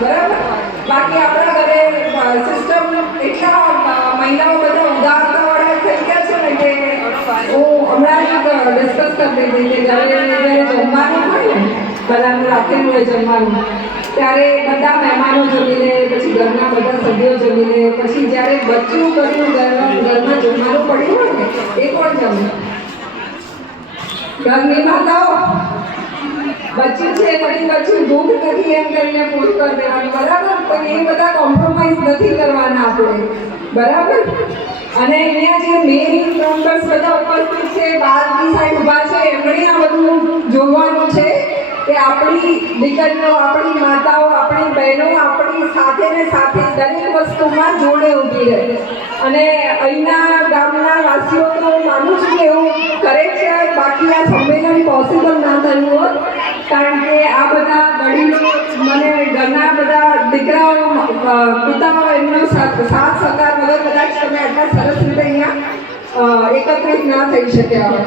બરાબર. બાકી આપણા ઘરે સિસ્ટમ એટલા મહિલાઓ બધા ઉદારતાવાળા થઈ ગયા છે ને કે હું હમણાં જ ડિસ્કસ કરતી હતી કે જ્યારે જમવાનું હોય ને બધાનું રાખેલું હોય જમવાનું ત્યારે બધા મહેમાનો જમી લે, પછી ઘરના બધા સભ્યો જમી લે, પછી જ્યારે બચ્ચું કર્યું ઘરમાં જમવાનું પડ્યું હોય ને એ કોણ જમે? ઘરની માતાઓ. બચ્ચું છે પછી બચ્ચું દૂધ નથી એમ કરીને પૂરું કરી દેવાનું, બરાબર. પણ એ બધા કોમ્પ્રોમાઇઝ નથી કરવાના આપણે, બરાબર. અને અહીંયા જે મેઇન મેમ્બર્સ બધા ઉપસ્થિત છે, બહારની સાઈડ ઊભા છે, એમણે આ બધું જોવાનું છે કે આપણી દીકરીઓ, આપણી માતાઓ, આપણી બહેનો આપણી સાથે ને સાથે દરેક વસ્તુમાં જોડે ઊભી રહે. અને અહીંના ગામના વાસીઓ તો માનું છું કે એવું કરે છે, બાકી આ સંમેલન પોસિબલ ના થયું હોત. કારણ કે આ બધા વડીલો મને ઘરના બધા દીકરાઓ પિતાઓ એમનો સાથ સહકાર વગર કદાચ તમે આટલા સરસ રીતે અહીંયા એકત્રિત ના થઈ શક્યા હોય.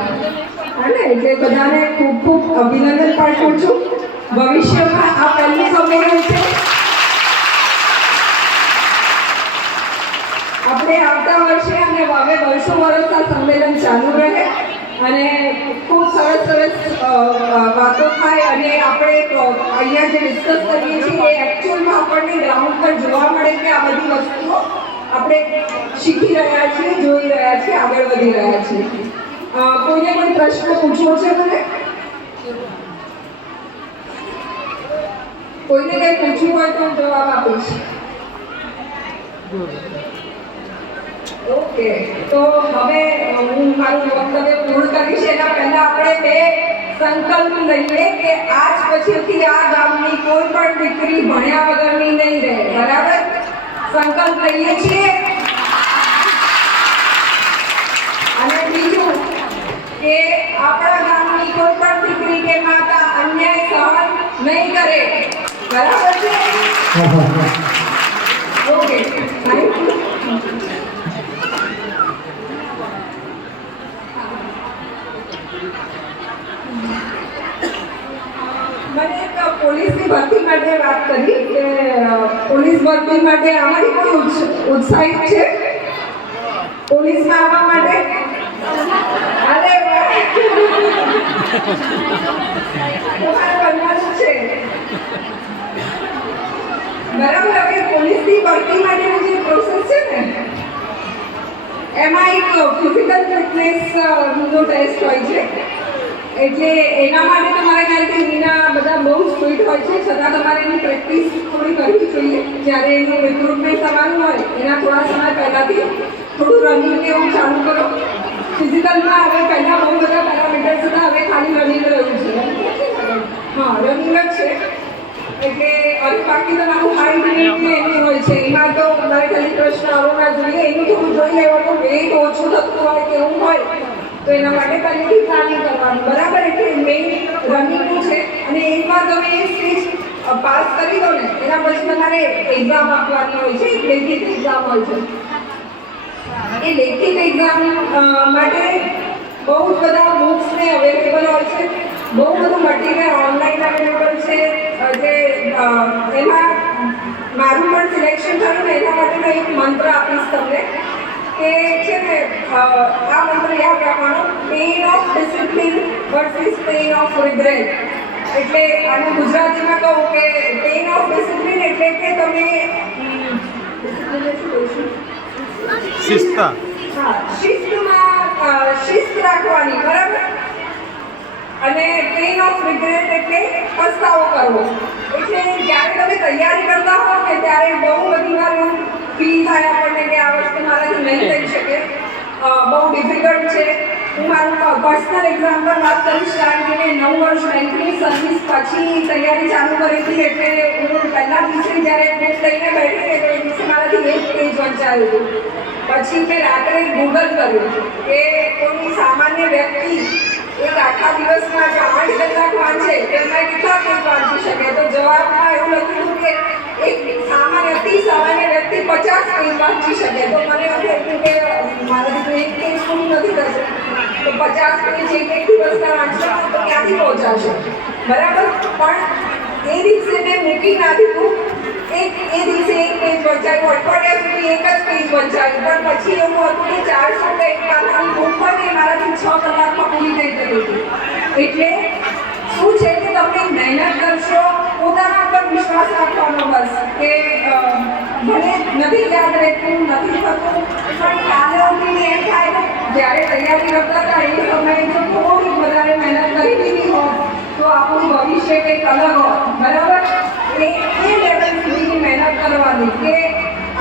હા ને, એટલે બધાને ખૂબ ખૂબ અભિનંદન પાઠવું છું. ભવિષ્યમાં આ પહેલું સંમેલન છે. આપણે આવતા વર્ષે અને હવે વર્ષો વર્ષ આ સંમેલન ચાલુ રહે અને ખૂબ સરસ સરસ વાતો થાય અને આપણે અહીંયા જે ડિસ્કસ કરીએ છીએ એ એકચ્યુઅલમાં આપણને ગ્રાઉન્ડ પર જોવા મળે કે આ બધી વસ્તુઓ આપણે શીખી રહ્યા છીએ, જોઈ રહ્યા છીએ, આગળ વધી રહ્યા છીએ. કોઈને કોઈ પ્રશ્ન પૂછવો છે મને? કોઈને કંઈ પૂછવું હોય તો હું જવાબ આપીશ. ઓકે, તો હવે હું મારું વક્તવ્ય પૂર્ણ કરીશ. એના પહેલા આપણે બે સંકલ્પ લઈએ કે આજ પછીથી આ ગામની કોઈ પણ દીકરી ભણ્યા વગરની નહીં રહે, બરાબર? સંકલ્પ લઈએ છીએ. અને બીજું કે આપણા ગામની કોઈ પણ દીકરી કે માતા અન્યાય સહન નહીં કરે, બરાબર છે? Okay, thank you. મને એક પોલીસની ભરતી માટે વાત કરી કે પોલીસ ભરતી માટે અમારી કોઈ ઉત્સાહિત છે પોલીસમાં આવવા માટે? અરે તમારે બનવાનું છે, બરાબર. હવે પોલીસની ભરતી માટેની જે પ્રોસેસ છે ને એમાં એક ફિઝિકલ ફિટનેસનો ટેસ્ટ હોય છે. એટલે એના માટે તમારે ખ્યાલથી એના બધા બહુ સ્પીડ હોય છે, છતાં તમારે એની પ્રેક્ટિસ થોડી કરવી જોઈએ. જ્યારે એનું રિક્રુટમેન્ટ થવાનું હોય એના થોડા સમય પહેલાંથી થોડું રનિંગ એવું ચાલુ કરો. ફિઝિકલમાં હવે પહેલાં બહુ બધા પેરામીટર્સ હતા, હવે ખાલી રનિંગ રહ્યું છે. હા, રનિંગ જ છે. એટલે અને બાકી તમારું હાઈટ વેઇટ એનું હોય છે, એમાં તો મારે ખાલી પ્રશ્ન આવો ના જોઈએ, એનું થોડું જોઈ લેવાનું. વેઇટ ઓછું થતું હોય કે એવું હોય તો એના માટે પહેલેથી પ્લાનિંગ કરવાનું, બરાબર. એટલે મેઇન રનિંગનું છે. અને એકવાર તમે એ સ્ટેજ પાસ કરી દો ને એના પછી તમારે એક્ઝામ આપવાની હોય છે, એક લેખિત એક્ઝામ હોય છે. એ લેખિત એક્ઝામ માટે બહુ જ બધા બુક્સને અવેલેબલ હોય છે, બહુ બધું મટીરિયલ ઓનલાઈન અવેલેબલ છે. જે એમાં મારું પણ સિલેક્શન થયું ને એના માટેનો એક મંત્ર આપીશ તમને કે છે ને આ મંત્ર યાદ રાખવાનો, pain of discipline versus pain of regret. એટલે આને ગુજરાતીમાં કહું કે પેઇન ઓફ ડિસિપ્લિન એટલે કે તમે શિસ્ત રાખવાની, બરાબર. અને પેઇન ઓફ રિગ્રેટ એટલે પસ્તાવો કરવો. એટલે જ્યારે તમે તૈયારી કરતા હો ને ત્યારે બહુ બધી વાર ફીલ થાય આપણને કે આ વસ્તુ મારાથી નહીં થઈ શકે, બહુ ડિફિકલ્ટ છે. હું મારું પર્સનલ એક્ઝામ્પલ વાત કરીશ. કારણ કે મેં 9 વર્ષ બેંકની સર્વિસ પછી તૈયારી ચાલુ કરી હતી. એટલે હું પહેલા દિવસે જ્યારે બુક લઈને બેઠી ને તો એ દિવસે મારાથી એક પેજ વંચાયું હતું. પછી મેં રાત્રે ગૂગલ કર્યું કે કોઈ સામાન્ય વ્યક્તિ એક આખા દિવસમાં જે 8 કલાક વાંચે તેમાં કેટલા પેજ વાંચી શકે? તો જવાબમાં એવું લખ્યું કે એક સામાન્ય વ્યક્તિ 50 પેજ વાંચી શકે. તો મને એવું થયું કે મારાથી તો એક પેજ પૂરું નથી થશે, તો 50 પેજ એક દિવસના વાંચવા તો ક્યાંથી પહોંચાશે, બરાબર. પણ એ દિવસે મેં મૂકી ના દીધું એ દિવસે એક પેજ વંચાયું, અઠવાડિયા સુધી એક જ પેજ વંચાયું, પણ પછી એવું હતું કે 400 કંઈક પાનાની બુક હોય ને મારાથી 6 કલાકમાં પૂરી થઈ ગઈ હતી. એટલે શું છે કે તમે મહેનત કરશો, પોતાના પર વિશ્વાસ રાખવાનો, બસ કે ભલે નથી યાદ રહેતું, નથી થતું, પણ કાલે ઉઠીને એમ થાય ને જ્યારે તૈયારી કરતા હતા એ સમયે જો થોડી વધારે મહેનત કરી દીધી હોત તો આપણું ભવિષ્ય કંઈક અલગ હોત. બરાબર? એ લેવલ સુધીની મહેનત કરવાની કે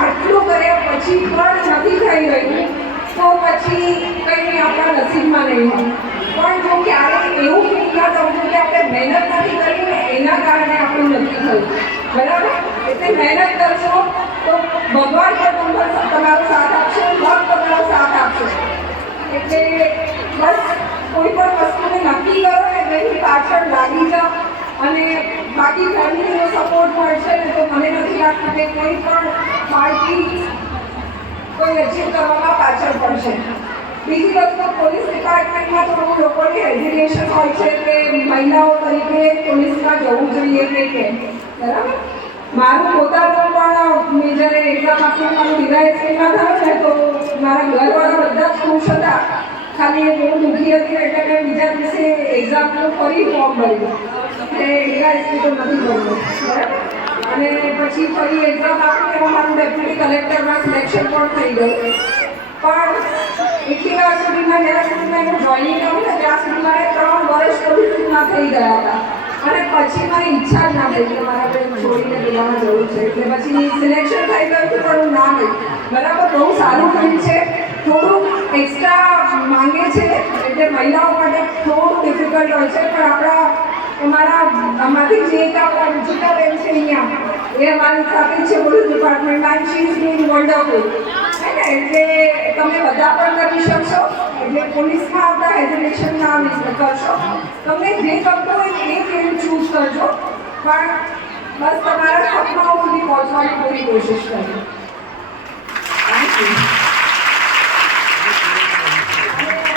આટલું કર્યા પછી પણ નથી થઈ રહ્યું તો પછી કંઈ આપણા નસીબમાં નહીં હોય. પણ જો ક્યારેય એવું ફીલ ના થવું કે આપણે મહેનત નથી કરી ને એના કારણે આપણું નથી થયું. બરાબર? એટલે મહેનત કરશો તો ભગવાન પણ તમારો સાથ આપશે, ભગ તમારો સાથ આપશે. એટલે બસ કોઈ પણ વસ્તુને નક્કી કરો ને એની પાછળ લાગી જાઓ, અને બાકી ફેમિલીનો સપોર્ટ મળશે ને તો મને નથી લાગતું કે કોઈ પણ પાર્ટી કોઈ અચીવ કરવામાં પાછળ પડશે. બીજી વસ્તુ, પોલીસ ડિપાર્ટમેન્ટમાં થોડું લોકોની હેઝિટેશન હોય છે કે મહિલાઓ તરીકે પોલીસમાં જવું જોઈએ કે કેમ. બરાબર? મારું પોતાનું પણ મેં જ્યારે એક્ઝામ આપીને મારું ડીવાયએસપીમાં થયું ને તો મારા ઘરવાળા બધા જ ખુશ હતા. ખાલી એ બહુ દુઃખી હતી એટલે મેં બીજા દિવસે એક્ઝામનું ફરી ફોર્મ ભર્યું એટલે ડીવાયએસપી તો નથી ભરવું. બરાબર? અને પછી ફરી એક્ઝામ આપીને મારું ડેપ્યુટી કલેક્ટરમાં સિલેક્શન પણ થઈ ગયું. પણ એટલી વાર સુધીમાં જ્યાં સુધી મેં જોઈનિંગ કર્યું ને ત્યાં સુધી મારે 3 વર્ષ પોલીસમાં થઈ ગયા હતા. અને પછી મારી ઈચ્છા જ ના થઈ કે મારે છોડીને પેલામાં જવું છે. એટલે પછી સિલેક્શન થઈ ગયું હતું પણ હું ના ગઈ. બરાબર? બહુ સારું થયું છે. થોડું એક્સ્ટ્રા માંગે છે એટલે મહિલાઓ માટે થોડું ડિફિકલ્ટ હોય છે, પણ અમારામાંથી જે એક આપણા રુચિકાબેન છે અહીંયા એ અમારી સાથે છે પોલીસ ડિપાર્ટમેન્ટમાં, શી ઇઝ ડુઇંગ વન્ડરફુલ. હે ને? એટલે તમે બધા પણ કરી શકશો. એટલે પોલીસમાં આવતા હેઝિટેશન ના કરશો. તમને જે ગમતું હોય એ ફિલ્ડ ચૂઝ કરજો, પણ બસ તમારા સપનાઓ સુધી પહોંચવાની પૂરી કોશિશ કરજો.